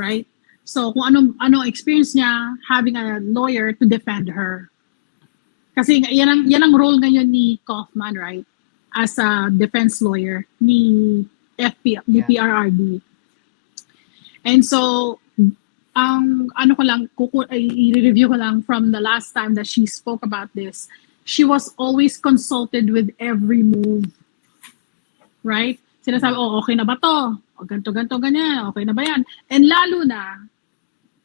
right? So kung ano experience niya having a lawyer to defend her. Kasi yan ang role ngayon ni Kaufman, right? As a defense lawyer ni ni PRRD. And so ang ano ko lang i-review ko lang from the last time that she spoke about this. She was always consulted with every move. Right? Sinasabi, okay na ba to? O ganto, ganyan. Okay na ba yan? And lalo na,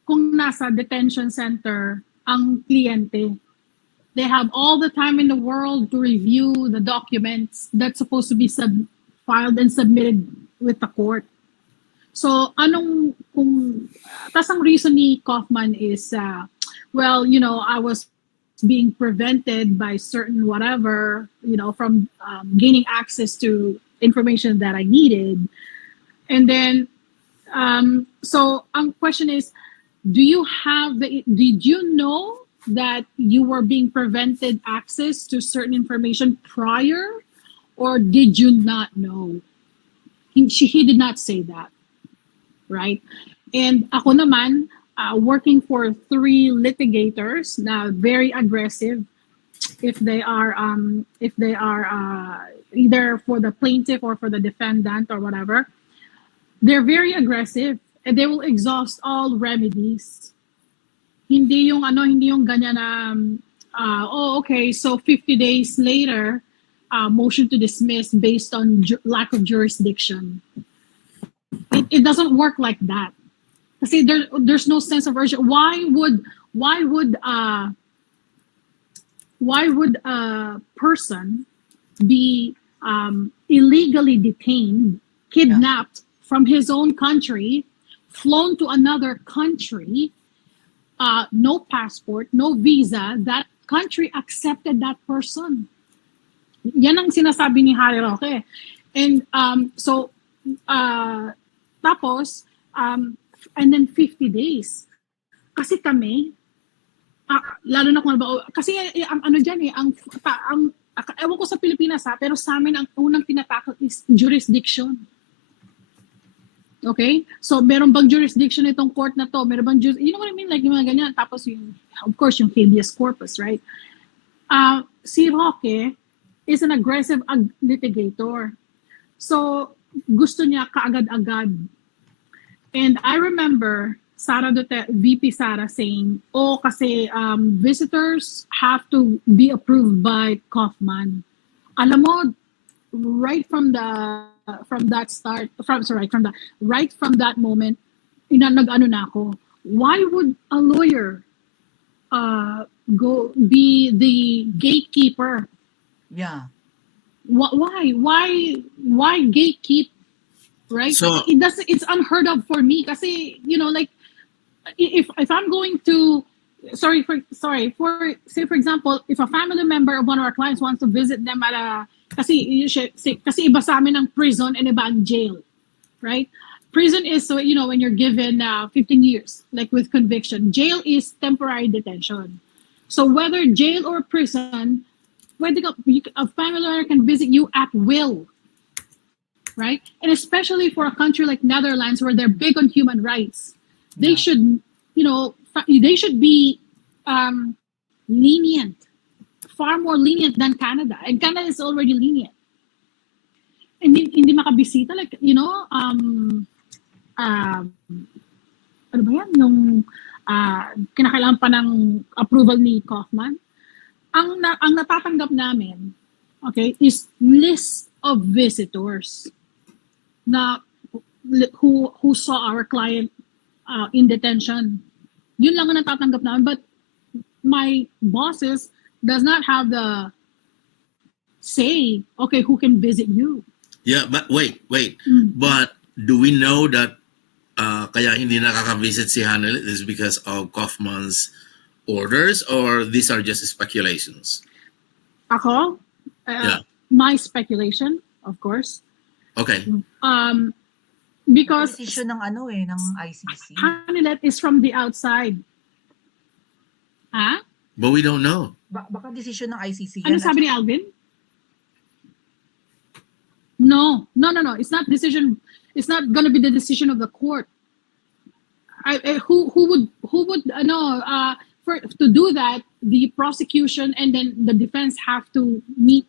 kung nasa detention center ang kliyente, they have all the time in the world to review the documents that's supposed to be filed and submitted with the court. So, tas ang reason ni Kaufman is, well, I was being prevented by certain whatever, from gaining access to information that I needed. And then, so ang question is, did you know that you were being prevented access to certain information prior, or did you not know? He did not say that, right? And ako naman, working for 3 litigators na very aggressive if they are either for the plaintiff or for the defendant or whatever. They're very aggressive and they will exhaust all remedies. Hindi yung ganyan na okay, so 50 days later, motion to dismiss based on lack of jurisdiction. It doesn't work like that. Kasi there's no sense of urgency. Why would a person be illegally detained, kidnapped from his own country, flown to another country, no passport, no visa, that country accepted that person? Yan ang sinasabi ni Harry Roque. And tapos, and then 50 days. Kasi kami, lalo na kung kasi ano dyan ewan ko sa Pilipinas pero sa amin ang unang tinatakot is jurisdiction. Okay? So, meron bang jurisdiction itong court na to? Meron bang you know what I mean? Like yung mga ganyan. Tapos of course, yung habeas corpus, right? Si Roque is an aggressive litigator. So, gusto niya kaagad-agad. And I remember VP Sara saying, kasi visitors have to be approved by Kaufman. Alam mo, right from that moment, nag-ano na ako, why would a lawyer go be the gatekeeper? Yeah. Why gatekeep? Right? So it's unheard of for me. Kasi, like, if I'm going to, say for example, if a family member of one of our clients wants to visit them at kasi iba sa amin ang prison and iba ang jail, right? Prison is, when you're given 15 years, like with conviction. Jail is temporary detention. So whether jail or prison, a family member can visit you at will, right? And especially for a country like Netherlands, where they're big on human rights, they should, they should be lenient, far more lenient than Canada. And Canada is already lenient. And hindi makabisita, like, ano ba yan? Yung kinakailangan pa ng approval ni Kaufman. Ang natatanggap namin, okay, is list of visitors na who saw our client in detention. Yun lang ang natatanggap namin. But my bosses does not have the say, okay, who can visit you. Yeah, but wait. But do we know that kaya hindi nakaka-visit si Hanelit is because of Kaufman's orders, or these are just speculations? Ako? My speculation, of course. Okay. Because decision ng ng ICC. Hanelit is from the outside. But we don't know. Baka decision ng ICC yan. Ano sabi ni Alvin? No. It's not decision. It's not gonna be the decision of the court. who would for to do that, the prosecution and then the defense have to meet,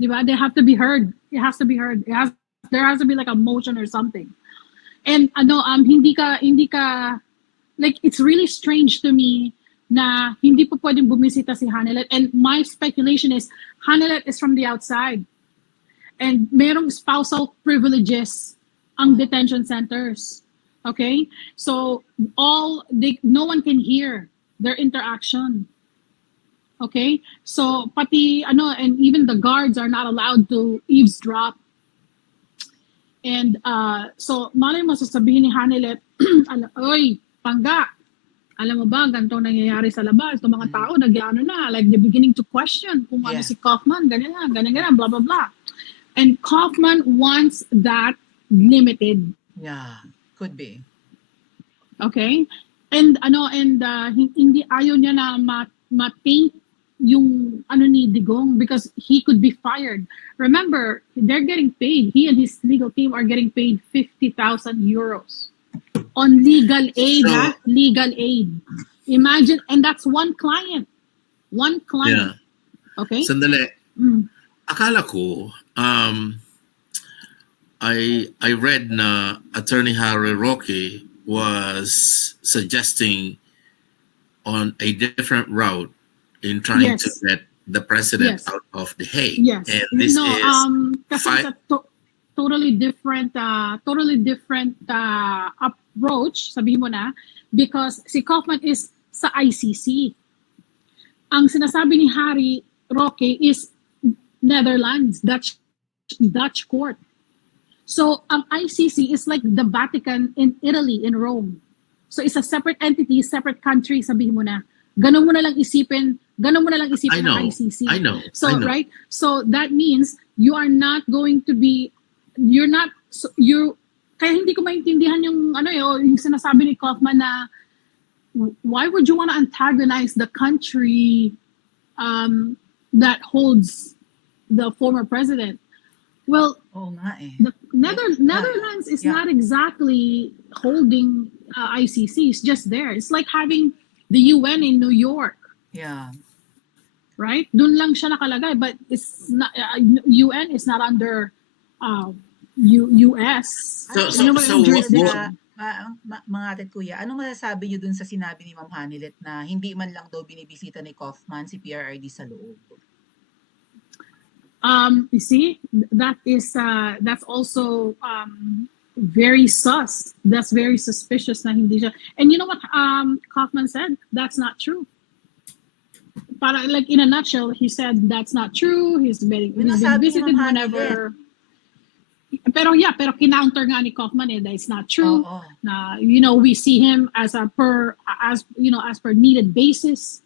diba? They have to be heard. It has to be heard. There has to be like a motion or something. And hindi ka like, it's really strange to me na hindi po pwedeng bumisita si Hanelet. And my speculation is Hanelet is from the outside. And merong spousal privileges ang detention centers. Okay? So no one can hear their interaction. Okay? So pati and even the guards are not allowed to eavesdrop. And so malay mo sasabihin ni Hanelet, oy, Pangga, alam mo ba, ganito nangyayari sa labas. Itong mga tao, like they're beginning to question kung ano si Kaufman, ganyan, blah, blah, blah. And Kaufman wants that limited. Yeah, could be. Okay? And hindi ayaw niya na ma-paint yung ni Digong because he could be fired. Remember, they're getting paid. He and his legal team are getting paid 50,000 euros on legal aid. Legal aid. Imagine, and that's one client. Yeah. Okay? Sandali. Akala ko, I read na Attorney Harry Roque was suggesting on a different route in trying to get the president out of The Hague. Yes. And this kasi totally different approach, sabihin mo na, because si Kaufman is sa ICC. Ang sinasabi ni Harry Roque is Netherlands, Dutch court. So ang ICC is like the Vatican in Italy, in Rome. So it's a separate entity, separate country, sabihin mo na. Ganun mo na lang isipin ng ICC. I know. So I know. right? So that means you are not going to be, kaya hindi ko maintindihan yung sinasabi ni Kaufman na why would you want to antagonize the country that holds the former president? Well, the Netherlands is not exactly holding ICC. It's just there. It's like having the UN in New York. Yeah. Right? Doon lang siya nakalagay, but it's not, UN is not under US. Jurisdiction. Mga atit kuya, anong masasabi niyo dun sa sinabi ni Ma'am Hanelet na hindi man lang daw binibisita ni Kaufman si PRRD sa loob? You see, that's also very sus. That's very suspicious na hindi siya. And you know what Kaufman said? That's not true. Para like in a nutshell, he said that's not true. He's been visited whenever. Pero kinounter nga ni Kaufman that it's not true. Na we see him as per needed basis.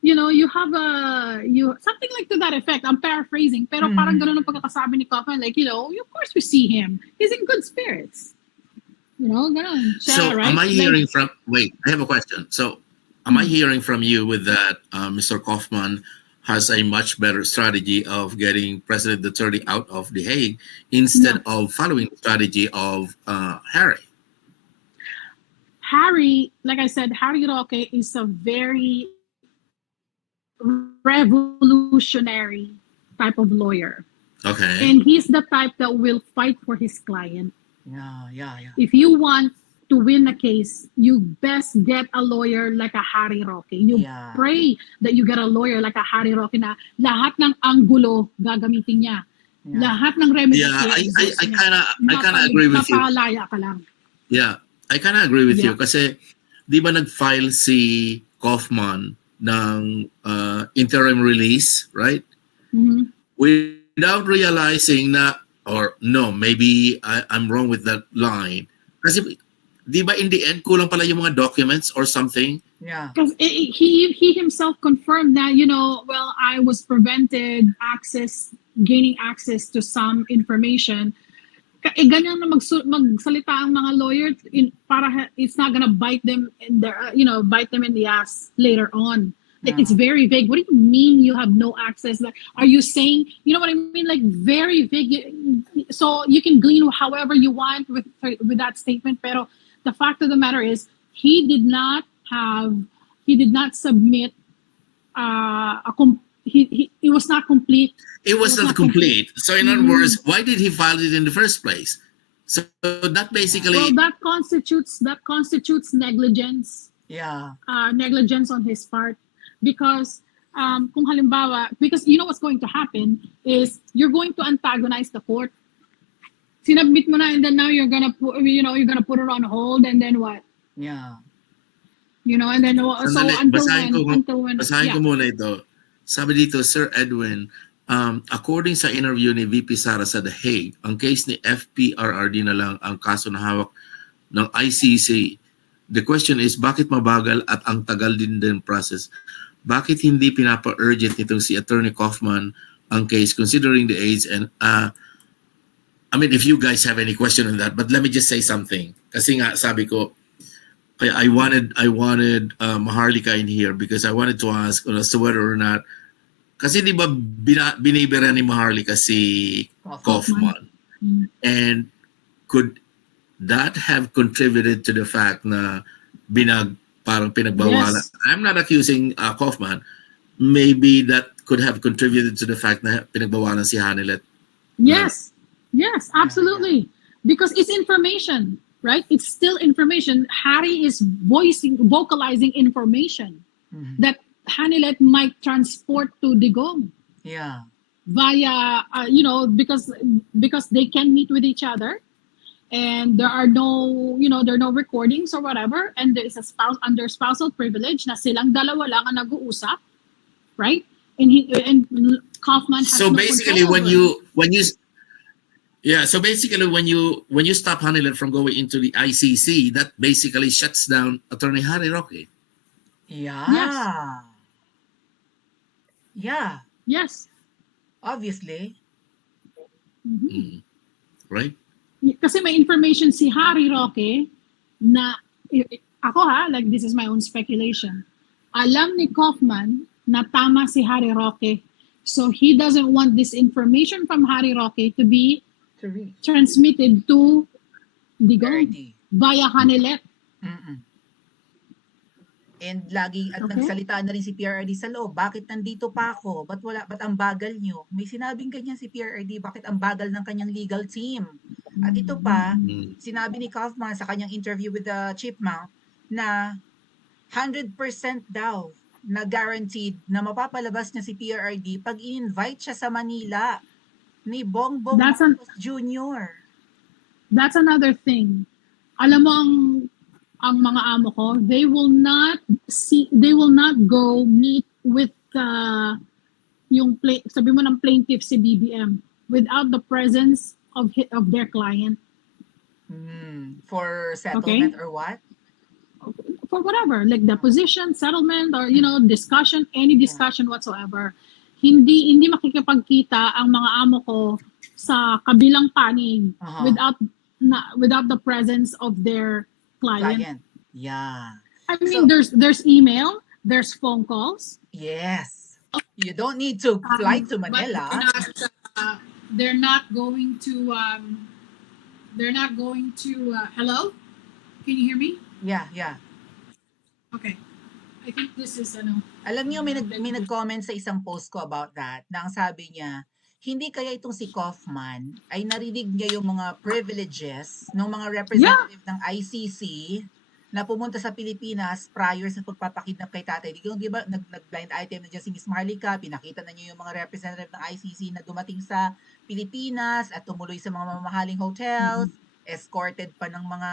You have something like to that effect. I'm paraphrasing, pero parang ganun ang pagkakasabi ni Kaufman, like of course we see him. He's in good spirits. Ganun. So right? am I hearing from? Wait, I have a question. So am I hearing from you with that Mr. Kaufman has a much better strategy of getting President Duterte out of The Hague instead of following the strategy of Harry? Harry, like I said, Harry Roque is a very revolutionary type of lawyer. Okay. And he's the type that will fight for his client. Yeah. If you want to win a case, you best get a lawyer like a Harry Roque. You pray that you get a lawyer like a Harry Roque na lahat ng anggulo gagamitin niya. Lahat ng remedies. I kind of agree with you. Mapalaya ka lang. Yeah, I kind of agree with you kasi di ba nag-file si Kaufman ng interim release, right? Mm-hmm. Without realizing na, or no, maybe I'm wrong with that line. Kasi di ba in the end, kulang pala yung mga documents or something? Yeah. Because he himself confirmed that, I was prevented gaining access to some information. Ganyan na magsalita ang mga lawyers para it's not gonna bite them in the ass later on. Like it's very vague. What do you mean you have no access? Like, are you saying, you know what I mean? Like very vague. So you can glean however you want with that statement. Pero the fact of the matter is he did not submit it was not complete. It was not complete. So in other Mhm. words, why did he file it in the first place? So that basically, Well, that constitutes negligence. Yeah. Negligence on his part, because kung halimbawa, because you know what's going to happen is you're going to antagonize the court. Sinabmit mo na, and then now you're gonna put it on hold, and then what? Yeah. And then so Sandali, until when basahin ko muna ito. Sabi dito, Sir Edwin, according sa interview ni VP Sara sa The Hague, ang case ni FPRRD na lang ang kaso na hawak ng ICC. The question is, bakit mabagal at ang tagal din process? Bakit hindi pinapa-urgent nitong si Attorney Kaufman ang case considering the age? And I mean, if you guys have any question on that, but let me just say something. Kasi nga, sabi ko, I wanted Maharlika in here because I wanted to ask as to whether or not, kasi di ba binibira ni Maharlika si Kaufman? And could that have contributed to the fact na parang pinagbawalan? Yes. I'm not accusing Kaufman. Maybe that could have contributed to the fact na pinagbawalan si Hanilet. Yes, absolutely. Because it's information, right? It's still information. Harry is vocalizing information that Hanilet might transport to Digong. Yeah. Via, because they can meet with each other, and there are no recordings or whatever, and there is a under spousal privilege na silang dalawa lang ang nag-uusap, right? And Kaufman has So no basically, control over it. so basically when you stop Hanilet from going into the ICC, that basically shuts down Attorney Harry Roque. Yeah. Yes. Yeah. Yes. Obviously. Right? Kasi may information si Harry Roque na, ako like this is my own speculation. Alam ni Kaufman na tama si Harry Roque. So he doesn't want this information from Harry Roque to be To reach. transmitted to Digong PRD. via Hanilet. And lagi at Okay. nagsalita na rin si PRRD sa loob, bakit nandito pa ako? Ba't ang bagal nyo? May sinabing ganyan si PRRD, bakit ang bagal ng kanyang legal team? At ito pa, sinabi ni Kaufman sa kanyang interview with the Chipmunk na 100% daw na guaranteed na mapapalabas niya si PRRD pag in-invite siya sa Manila ni Bongbong Marcos Jr. That's another thing. Alam mo ang mga amo ko, they will not go meet with sabi mo ng plaintiff si BBM without the presence of their client. For settlement or what? For whatever, like deposition, settlement, or discussion, any discussion whatsoever. Hindi makikipagkita ang mga amo ko sa kabilang panig without the presence of their client. Yeah. I mean, there's email, there's phone calls. Yes. You don't need to fly to Manila. They're not going to. Hello, can you hear me? Yeah. Okay. I think this is Alam niyo, may nag-comment sa isang post ko about that, na ang sabi niya, hindi kaya itong si Kaufman ay narinig niya yung mga privileges ng mga representative ng ICC na pumunta sa Pilipinas prior sa pagpapakidnap kay Tatay Digong. Di ba, nag-blind item na dyan si Miss Maharlika, pinakita na niyo yung mga representative ng ICC na dumating sa Pilipinas at tumuloy sa mga mamahaling hotels, escorted pa ng mga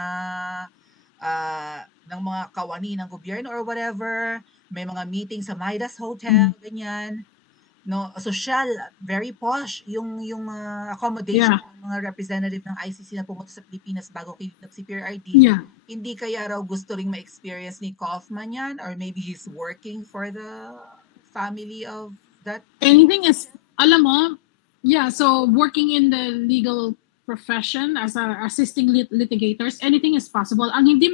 kawani ng gobyerno or whatever, may mga meeting sa Midas Hotel, ganyan. No, social, very posh yung accommodation ng mga representative ng ICC na pumunta sa Pilipinas bago kidnap si PRRD. Yeah. Hindi kaya raw gusto ring ma-experience ni Kaufman yan, or maybe he's working for the family of that. Anything is, alam mo, so working in the legal profession as assisting litigators, anything is possible. Ang hindi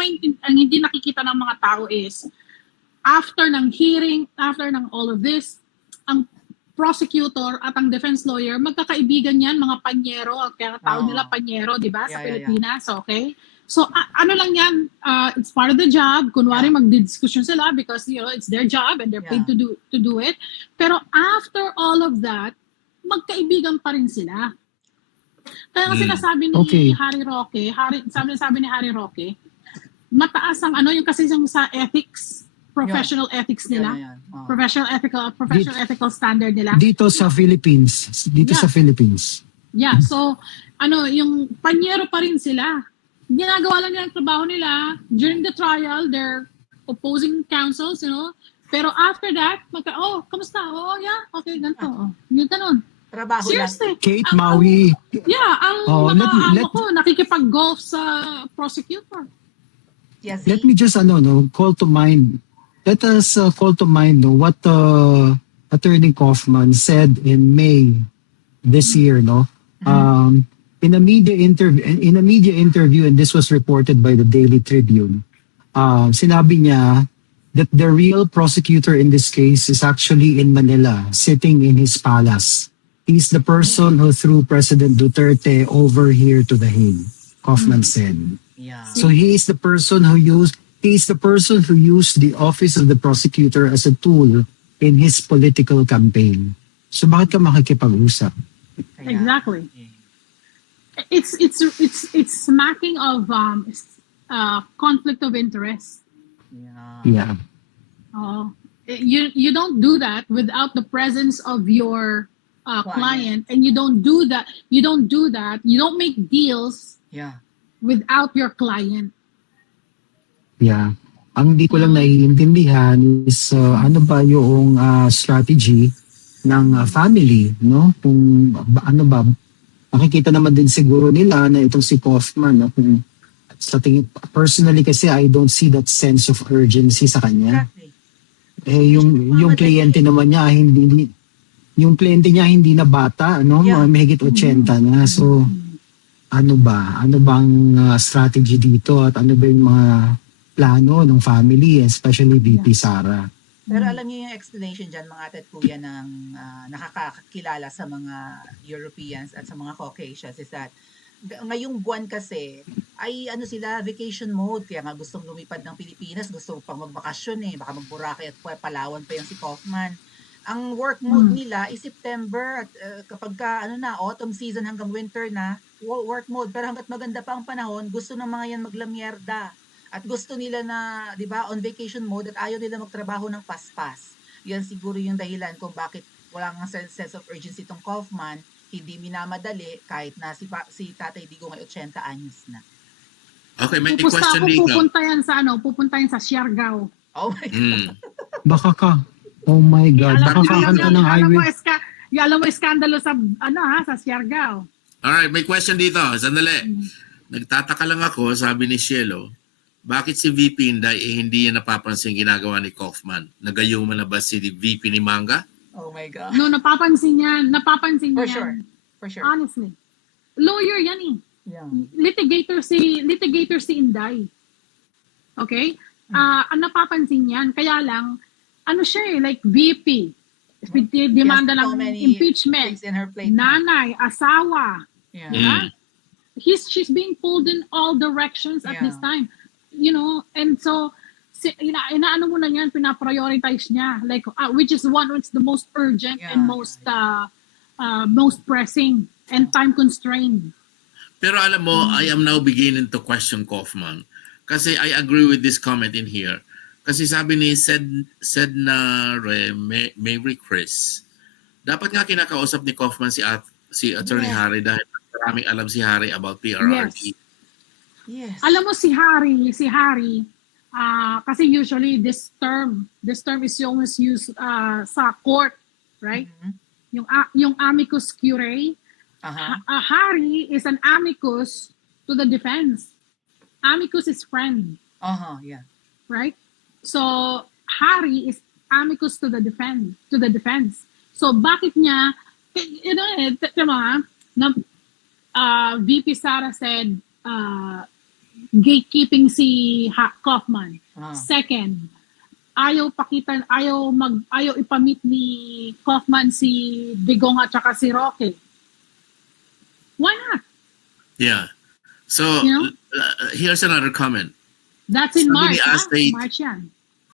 nakikita ng mga tao is after ng hearing, after ng all of this, ang prosecutor at ang defense lawyer, magkakaibigan yan, mga panyero, kaya tawag nila panyero, di ba, sa Pilipinas, okay? So ano lang yan, it's part of the job. Kunwari magdidiskusyon sila because it's their job and they're paid to do it. Pero after all of that, magkaibigan pa rin sila. Kaya nga sinasabi ni Harry Roque, sabi ni Harry Roque, mataas ang yung kasi yung sa ethics, professional ethics nila. Professional ethical standard nila. Dito sa Philippines. Sa Philippines. Yeah, so yung panyero pa rin sila. Ginagawa lang nila ang trabaho nila. During the trial, they're opposing counsels, Pero after that, kamusta? Okay, ganito. Yung ganun. Trabaho Seriously. Kate Maui. Ang mga amo ko, nakikipag-golf sa prosecutor. Yes, let me just call to mind. Let us call to mind what Attorney Kaufman said in May this year, in a media interview, and this was reported by the Daily Tribune, sinabi niya that the real prosecutor in this case is actually in Manila, sitting in his palace. He's the person who threw President Duterte over here to The Hague, Kaufman said. Yeah. So he is the person who used the office of the prosecutor as a tool in his political campaign. So bakit ka makikipag-usap? Exactly. It's smacking of conflict of interest. Yeah. You don't do that without the presence of your client, and you don't do that. You don't make deals without your client. Yeah. Ang di ko lang naiintindihan is ano ba yung strategy ng family, no? Kung ano ba, makikita naman din siguro nila na itong si Kaufman, no? Kung sa tingin, personally kasi I don't see that sense of urgency sa kanya. Exactly. Yung kliyente naman niya hindi na bata, no? Mahigit 80 na. So ano bang strategy dito at ano ba yung mga plano ng family, especially VP Sara? Pero alam niyo yung explanation dyan, mga ate at kuya, ng nakakakilala sa mga Europeans at sa mga Caucasians is that ngayong buwan kasi ay sila, vacation mode, kaya nga gustong lumipad ng Pilipinas, gusto pang magbakasyon baka mag-Boracay at Palawan pa yung si Kaufman. Ang work mode nila is September at kapag autumn season hanggang winter na, work mode. Pero hanggat maganda pa ang panahon, gusto ng mga yan maglamyerda. At gusto nila na, di ba, on vacation mode at ayaw nila magtrabaho ng paspas. Yan siguro yung dahilan kung bakit wala nga sense of urgency itong Kaufman, hindi minamadali kahit na si Tatay Digong ay 80 anyos na. Okay, may question dito. Pupunta yan sa Siargao. Oh my God. Baka ka. Oh my God. Baka kakanta ng highway. Alam mo iskandalo sa sa Siargao. Alright, may question dito. Sandali. Nagtataka lang ako, sabi ni Cielo, bakit si VP Inday hindi niya napapansin ginagawa ni Kaufman? Nagayuman na ba si VP ni Manga? Oh my God. No, napapansin niya. For sure. Honestly. Lawyer yan Yeah. Litigator si Inday. Okay? Ang napapansin yan, kaya lang, siya like VP. Demanda ng impeachment. In her plate nanay, asawa. Yeah. She's being pulled in all directions at this time. And so inaano mo na yan, pinaprioritize niya, like which is the most urgent and most pressing and time constrained. Pero alam mo, I am now beginning to question Kaufman. Kasi I agree with this comment in here. Kasi sabi ni Mary Chris, dapat nga kinakausap ni Kaufman si Attorney Harry dahil maraming alam si Harry about PRRT. Yes. Alam mo si Harry, kasi usually this term is always used sa court, right? Yung amicus curiae. Harry is an amicus to the defense. Amicus is friend. Yeah. Right? So Harry is amicus to the defense. So bakit niya VP Sara said gatekeeping si Kaufman. Second, ayaw ipamit ni Kaufman si Digong at saka si Roque. Why not? Yeah. So You know? here's another comment. That's in Somebody March, asked ha? a- March yan.